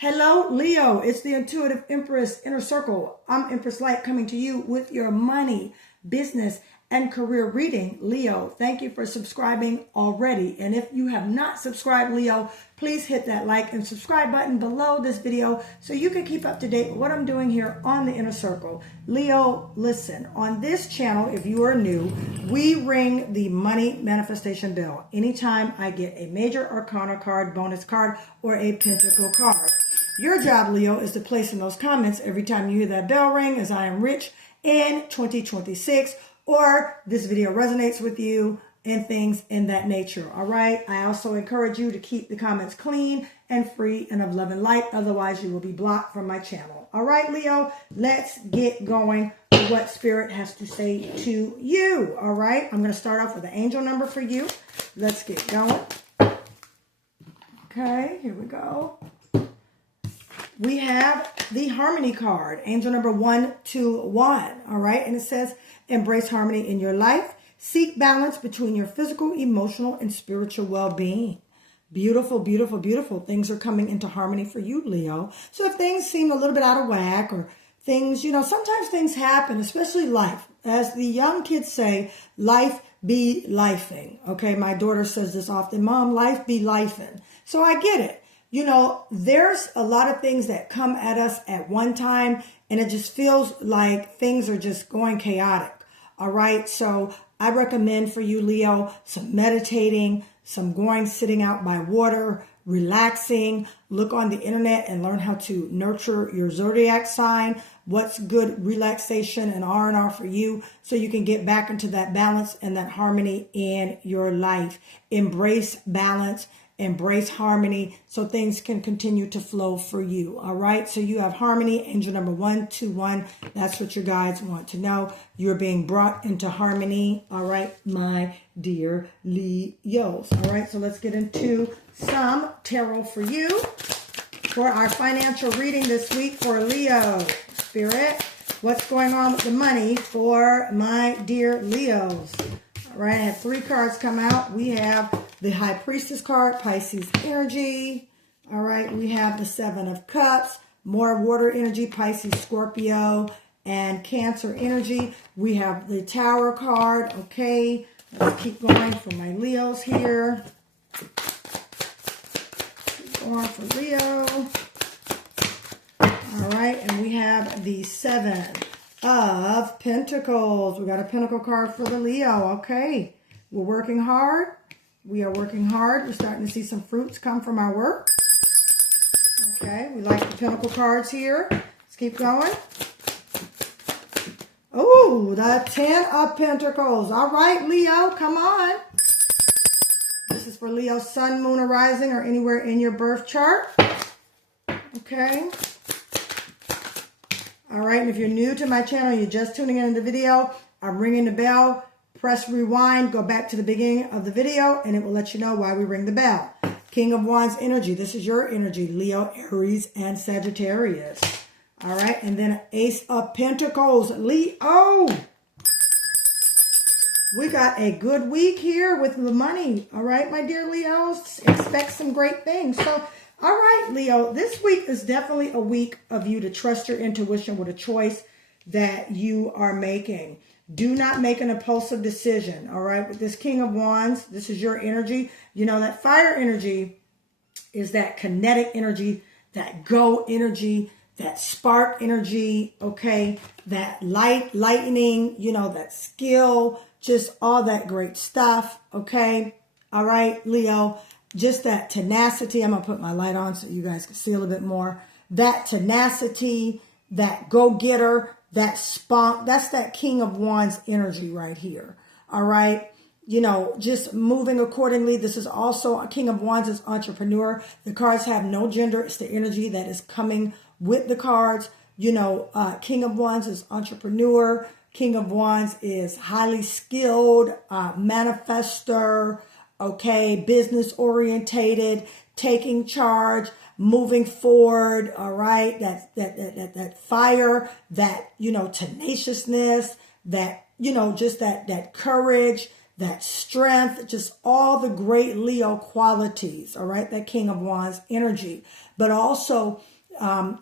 Hello, Leo. It's the Intuitive Empress Inner Circle. I'm Empress Light coming to you with your money, business, and career reading. Leo, thank you for subscribing already. And if you have not subscribed, Leo, please hit that like and subscribe button below this video so you can keep up to date with what I'm doing here on the Inner Circle. Leo, listen, on this channel, if you are new, we ring the money manifestation bell anytime I get a major arcana card, bonus card, or a pentacle card. Your job, Leo, is to place in those comments every time you hear that bell ring as I am rich in 2026, or this video resonates with you and things in that nature. All right. I also encourage you to keep the comments clean and free and of love and light. Otherwise, you will be blocked from my channel. All right, Leo, let's get going with what Spirit has to say to you. All right. I'm going to start off with the angel number for you. Let's get going. Okay, here we go. We have the harmony card, angel number 121, all right? And it says, embrace harmony in your life. Seek balance between your physical, emotional, and spiritual well-being. Beautiful, beautiful, beautiful. Things are coming into harmony for you, Leo. So if things seem a little bit out of whack or things, sometimes things happen, especially life. As the young kids say, life be lifing. Okay, my daughter says this often, Mom, life be lifing. So I get it. There's a lot of things that come at us at one time, and it just feels like things are just going chaotic. All right. So I recommend for you, Leo, some meditating, some sitting out by water, relaxing, look on the internet and learn how to nurture your zodiac sign. What's good relaxation and R&R for you so you can get back into that balance and that harmony in your life. Embrace balance. Embrace harmony so things can continue to flow for you. All right. So you have harmony, angel number 121. That's what your guides want to know. You're being brought into harmony. All right, my dear Leos. All right. So let's get into some tarot for you for our financial reading this week for Leo. Spirit, what's going on with the money for my dear Leos? All right. I have 3 cards come out. We have the High Priestess card, Pisces energy. All right, we have the 7 of Cups, more water energy, Pisces, Scorpio, and Cancer energy. We have the Tower card. Okay, let's keep going for my Leos here. Keep going for Leo. All right, and we have the 7 of Pentacles. We got a Pentacle card for the Leo. Okay, we're working hard. We are working hard. We're starting to see some fruits come from our work. Okay, we like the Pentacle cards here. Let's keep going. Oh, the 10 of Pentacles. All right, Leo, come on. This is for Leo, Sun, Moon, or Rising, or anywhere in your birth chart. Okay. All right, and if you're new to my channel, you're just tuning in the video, I'm ringing the bell. Press rewind, go back to the beginning of the video, and it will let you know why we ring the bell. King of Wands energy. This is your energy, Leo, Aries, and Sagittarius. All right, and then Ace of Pentacles, Leo. We got a good week here with the money. All right, my dear Leos, expect some great things. So, all right, Leo, this week is definitely a week of you to trust your intuition with a choice that you are making. Do not make an impulsive decision, all right? With this King of Wands, this is your energy. That fire energy is that kinetic energy, that go energy, that spark energy, okay? That lightning, that skill, just all that great stuff, okay? All right, Leo, just that tenacity. I'm going to put my light on so you guys can see a little bit more. That tenacity, that go-getter, that spunk, that's that King of Wands energy right here. All right. Just moving accordingly. This is also a King of Wands is entrepreneur. The cards have no gender. It's the energy that is coming with the cards. King of Wands is entrepreneur. King of Wands is highly skilled, manifestor, okay, business orientated, taking charge, moving forward, all right, that fire, that, tenaciousness, that, just that courage, that strength, just all the great Leo qualities, all right, that King of Wands energy. But also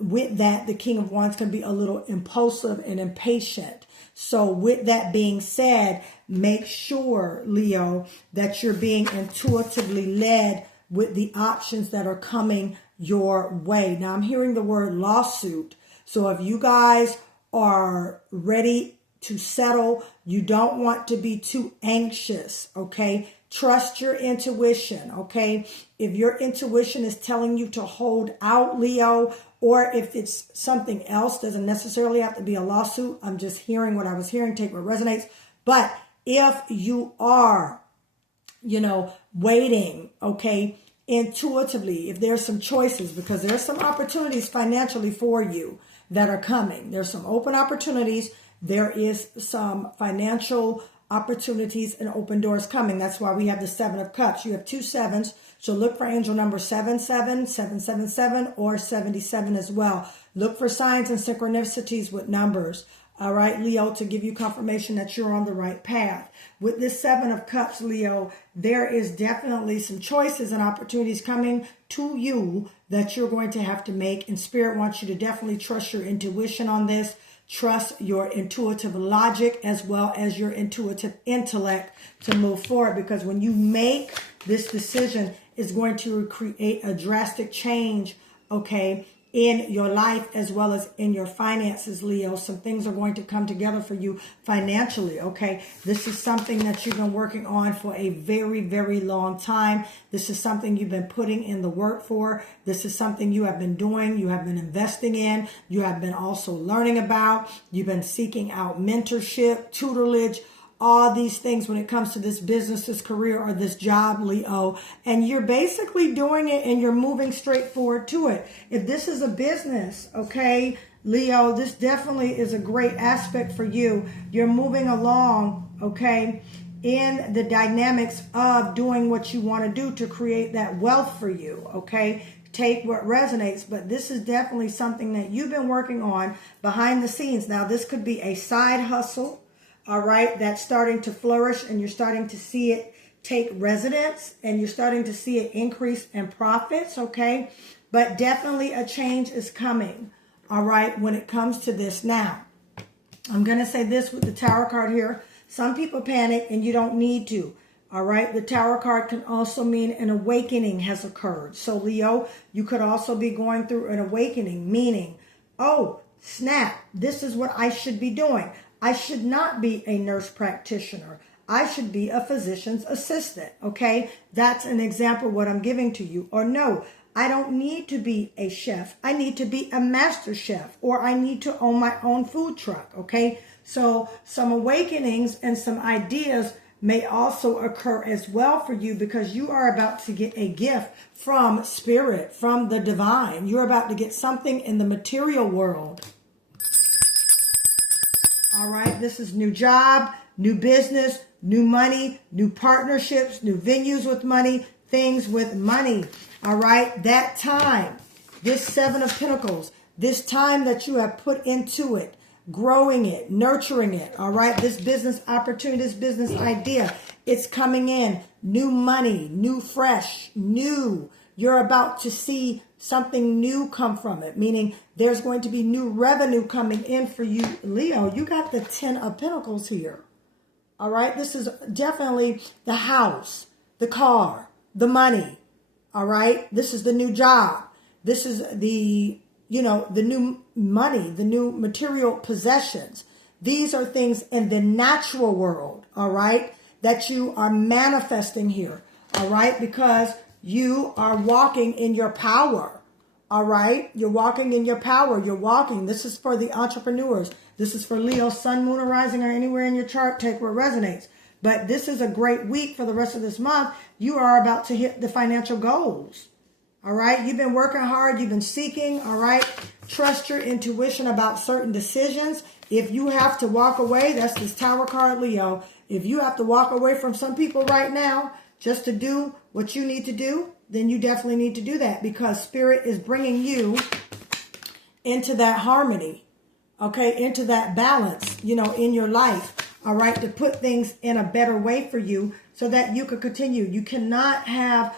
with that, the King of Wands can be a little impulsive and impatient. So with that being said, make sure, Leo, that you're being intuitively led with the options that are coming your way. Now, I'm hearing the word lawsuit. So if you guys are ready to settle, you don't want to be too anxious, okay? Trust your intuition, okay? If your intuition is telling you to hold out, Leo, or if it's something else, doesn't necessarily have to be a lawsuit. I'm just hearing what I was hearing, take what resonates. But if you are, waiting, okay, intuitively, if there's some choices, because there's some opportunities financially for you that are coming. There's some open opportunities. There is some financial opportunities and open doors coming. That's why we have the 7 of Cups. You have 2 sevens. So look for angel number 77, 777, or 77 as well. Look for signs and synchronicities with numbers. All right, Leo, to give you confirmation that you're on the right path. With this 7 of Cups, Leo, there is definitely some choices and opportunities coming to you that you're going to have to make. And Spirit wants you to definitely trust your intuition on this. Trust your intuitive logic as well as your intuitive intellect to move forward. Because when you make this decision, it's going to create a drastic change, okay, in your life as well as in your finances, Leo. Some things are going to come together for you financially, okay? This is something that you've been working on for a very, very long time. This is something you've been putting in the work for. This is something you have been doing, you have been investing in, you have been also learning about. You've been seeking out mentorship, tutelage, all these things when it comes to this business, this career, or this job, Leo. And you're basically doing it and you're moving straight forward to it. If this is a business, okay, Leo, this definitely is a great aspect for you. You're moving along, okay, in the dynamics of doing what you want to do to create that wealth for you, okay? Take what resonates, but this is definitely something that you've been working on behind the scenes. Now, this could be a side hustle, all right, that's starting to flourish and you're starting to see it take residence and you're starting to see it increase in profits, okay? But definitely a change is coming, all right, when it comes to this. Now, I'm going to say this with the Tower card here. Some people panic and you don't need to, all right? The Tower card can also mean an awakening has occurred. So, Leo, you could also be going through an awakening, meaning, oh, snap, this is what I should be doing. I should not be a nurse practitioner. I should be a physician's assistant, okay? That's an example of what I'm giving to you. Or no, I don't need to be a chef. I need to be a master chef, or I need to own my own food truck, okay? So some awakenings and some ideas may also occur as well for you because you are about to get a gift from Spirit, from the divine. You're about to get something in the material world. All right, this is new job, new business, new money, new partnerships, new venues with money, things with money. All right, that time, this 7 of Pentacles, this time that you have put into it, growing it, nurturing it. All right, this business opportunity, this business idea, it's coming in. New money, new fresh, new. You're about to see something new come from it, meaning there's going to be new revenue coming in for you, Leo. You got the 10 of Pentacles here. All right, this is definitely the house, the car, the money. All right, this is the new job. This is the, the new money, the new material possessions. These are things in the natural world, all right, that you are manifesting here, all right, because you are walking in your power, all right? You're walking in your power. You're walking. This is for the entrepreneurs. This is for Leo, Sun, Moon, or Rising, or anywhere in your chart. Take what resonates. But this is a great week for the rest of this month. You are about to hit the financial goals, all right? You've been working hard. You've been seeking, all right? Trust your intuition about certain decisions. If you have to walk away, that's this Tower card, Leo. If you have to walk away from some people right now, just to do what you need to do, then you definitely need to do that because Spirit is bringing you into that harmony, okay, into that balance, in your life. all right, to put things in a better way for you so that you could continue. You cannot have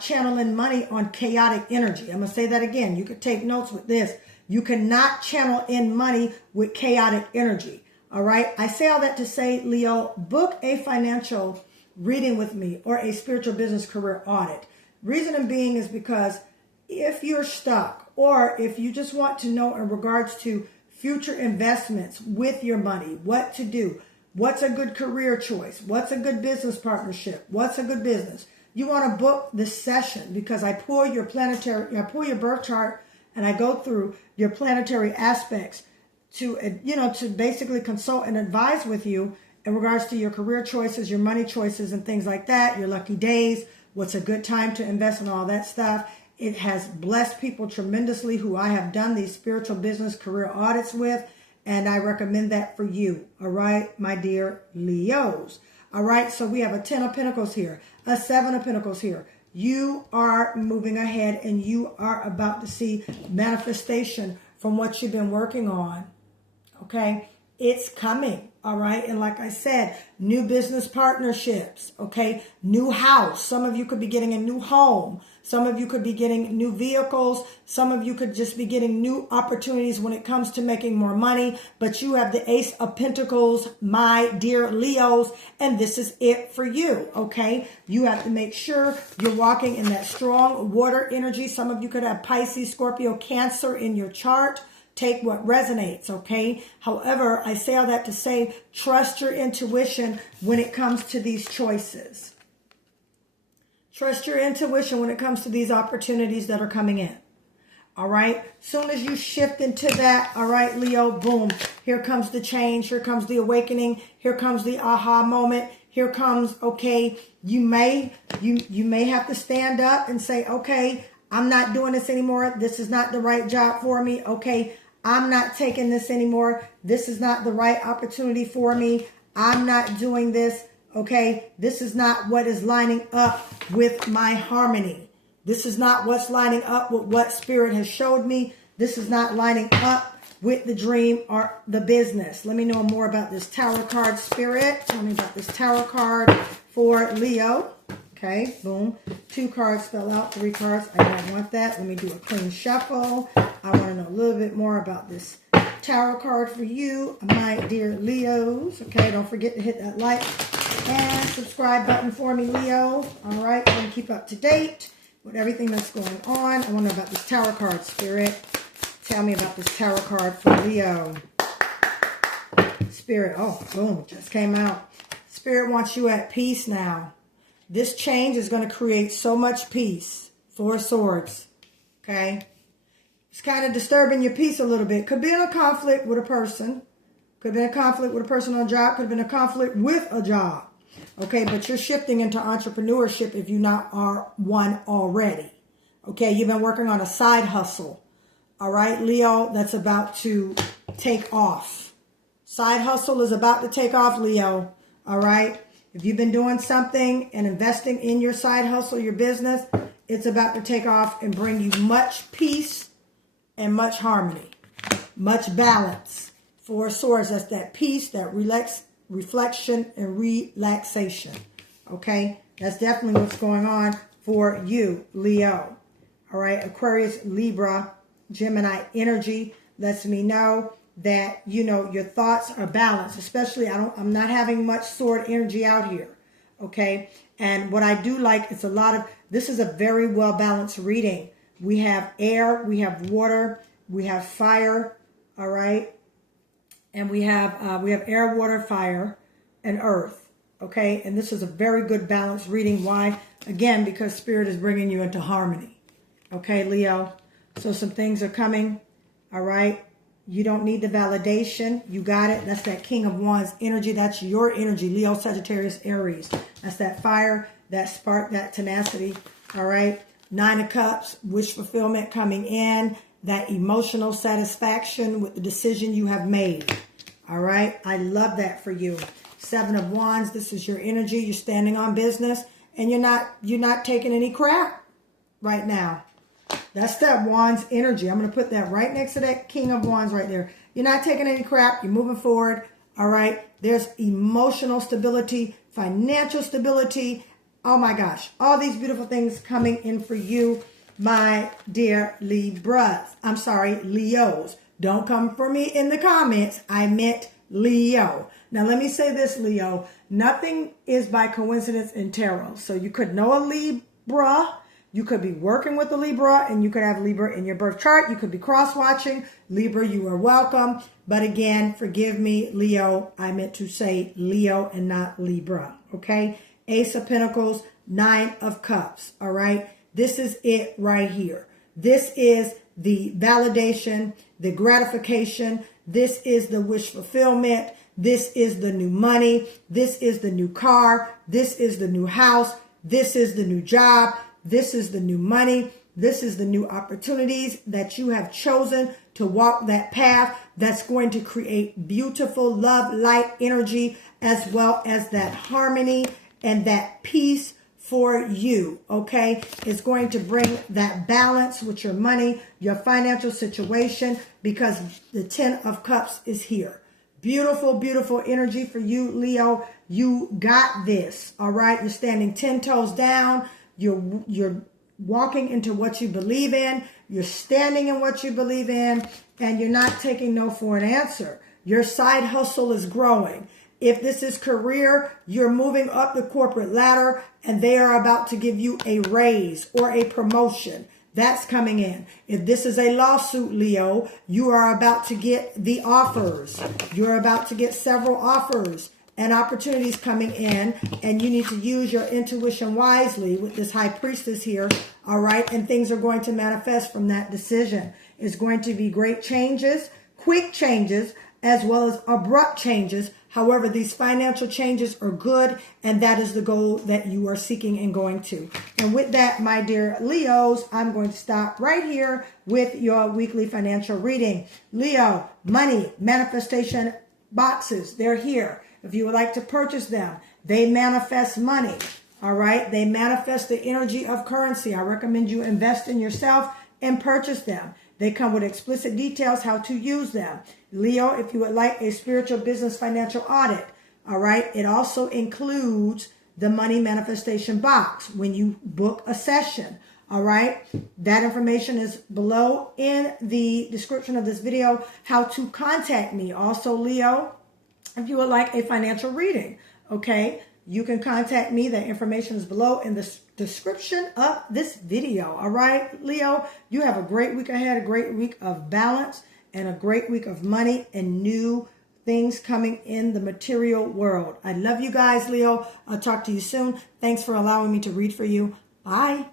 channeling money on chaotic energy. I'm going to say that again. You could take notes with this. You cannot channel in money with chaotic energy. All right. I say all that to say, Leo, book a financial reading with me or a spiritual business career audit. Reason being is because if you're stuck or if you just want to know in regards to future investments with your money, what to do, what's a good career choice, what's a good business partnership, what's a good business, you want to book this session because I pull your birth chart and I go through your planetary aspects to basically consult and advise with you in regards to your career choices, your money choices, and things like that, your lucky days, what's a good time to invest in all that stuff. It has blessed people tremendously who I have done these spiritual business career audits with, and I recommend that for you. All right, my dear Leos. All right, so we have a 10 of Pentacles here, a 7 of Pentacles here. You are moving ahead and you are about to see manifestation from what you've been working on. Okay, it's coming. All right. And like I said, new business partnerships. Okay. New house. Some of you could be getting a new home. Some of you could be getting new vehicles. Some of you could just be getting new opportunities when it comes to making more money. But you have the Ace of Pentacles, my dear Leos, and this is it for you. Okay. You have to make sure you're walking in that strong water energy. Some of you could have Pisces, Scorpio, Cancer in your chart. Take what resonates, okay? However, I say all that to say, trust your intuition when it comes to these choices. Trust your intuition when it comes to these opportunities that are coming in. All right? Soon as you shift into that, all right, Leo, boom. Here comes the change. Here comes the awakening. Here comes the aha moment. Here comes, okay, you may have to stand up and say, okay, I'm not doing this anymore. This is not the right job for me. Okay, I'm not taking this anymore. This is not the right opportunity for me. I'm not doing this. Okay, this is not what is lining up with my harmony. This is not what's lining up with what Spirit has showed me. This is not lining up with the dream or the business. Let me know more about this Tower card, Spirit. Tell me about this Tower card for Leo. Okay, boom. 2 cards fell out, 3 cards. I don't want that. Let me do a clean shuffle. I want to know a little bit more about this Tower card for you, my dear Leos. Okay, don't forget to hit that like and subscribe button for me, Leo. All right, I'm going to keep up to date with everything that's going on. I want to know about this Tower card, Spirit. Tell me about this Tower card for Leo. Spirit, oh, boom, it just came out. Spirit wants you at peace now. This change is going to create so much peace. 4 swords. Okay? It's kind of disturbing your peace a little bit. Could be in a conflict with a person. Could be in a conflict with a person on a job. Could have been a conflict with a job. Okay? But you're shifting into entrepreneurship if you not are one already. Okay? You've been working on a side hustle. All right, Leo? That's about to take off. Side hustle is about to take off, Leo. All right? If you've been doing something and investing in your side hustle, your business, it's about to take off and bring you much peace and much harmony, much balance. 4 swords, that's that peace, that reflection, and relaxation. Okay? That's definitely what's going on for you, Leo. All right? Aquarius, Libra, Gemini energy lets me know that, you know, your thoughts are balanced, especially I'm not having much sword energy out here. Okay. And what I do like, it's a lot of, this is a very well balanced reading. We have air, we have water, we have fire. All right. And we have air, water, fire, and earth. Okay. And this is a very good balanced reading. Why? Again, because Spirit is bringing you into harmony. Okay, Leo. So some things are coming. All right. You don't need the validation. You got it. That's that King of Wands energy. That's your energy. Leo, Sagittarius, Aries. That's that fire, that spark, that tenacity. All right. 9 of Cups, wish fulfillment coming in. That emotional satisfaction with the decision you have made. All right. I love that for you. 7 of Wands. This is your energy. You're standing on business and you're not taking any crap right now. That's that Wands energy. I'm going to put that right next to that King of Wands right there. You're not taking any crap. You're moving forward. All right. There's emotional stability, financial stability. Oh my gosh. All these beautiful things coming in for you, my dear Libras. I'm sorry, Leos. Don't come for me in the comments. I meant Leo. Now, let me say this, Leo. Nothing is by coincidence in tarot. So you could know a Libra. You could be working with a Libra, and you could have Libra in your birth chart. You could be cross-watching. Libra, you are welcome. But again, forgive me, Leo. I meant to say Leo and not Libra, okay? Ace of Pentacles, Nine of Cups, all right? This is it right here. This is the validation, the gratification. This is the wish fulfillment. This is the new money. This is the new car. This is the new house. This is the new job. This is the new money. This is the new opportunities that you have chosen to walk that path that's going to create beautiful love, light, energy, as well as that harmony and that peace for you, okay? It's going to bring that balance with your money, your financial situation, because the 10 of Cups is here. Beautiful, beautiful energy for you, Leo. You got this, all right? You're standing 10 toes down. You're walking into what you believe in. You're standing in what you believe in, and you're not taking no for an answer. Your side hustle is growing. If this is career, you're moving up the corporate ladder, and they are about to give you a raise or a promotion. That's coming in. If this is a lawsuit, Leo, you are about to get the offers. You're about to get several offers and opportunities coming in, and you need to use your intuition wisely with this High Priestess here, all right? And things are going to manifest from that decision. It's going to be great changes, quick changes, as well as abrupt changes. However, these financial changes are good, and that is the goal that you are seeking and going to. And with that, my dear Leos, I'm going to stop right here with your weekly financial reading. Leo, money, manifestation boxes, they're here. If you would like to purchase them, they manifest money, all right? They manifest the energy of currency. I recommend you invest in yourself and purchase them. They come with explicit details how to use them. Leo, if you would like a spiritual business financial audit, all right? It also includes the money manifestation box when you book a session, all right? That information is below in the description of this video, how to contact me. Also, Leo, if you would like a financial reading, okay, you can contact me. The information is below in the description of this video. All right, Leo, you have a great week ahead, a great week of balance, and a great week of money and new things coming in the material world. I love you guys, Leo. I'll talk to you soon. Thanks for allowing me to read for you. Bye.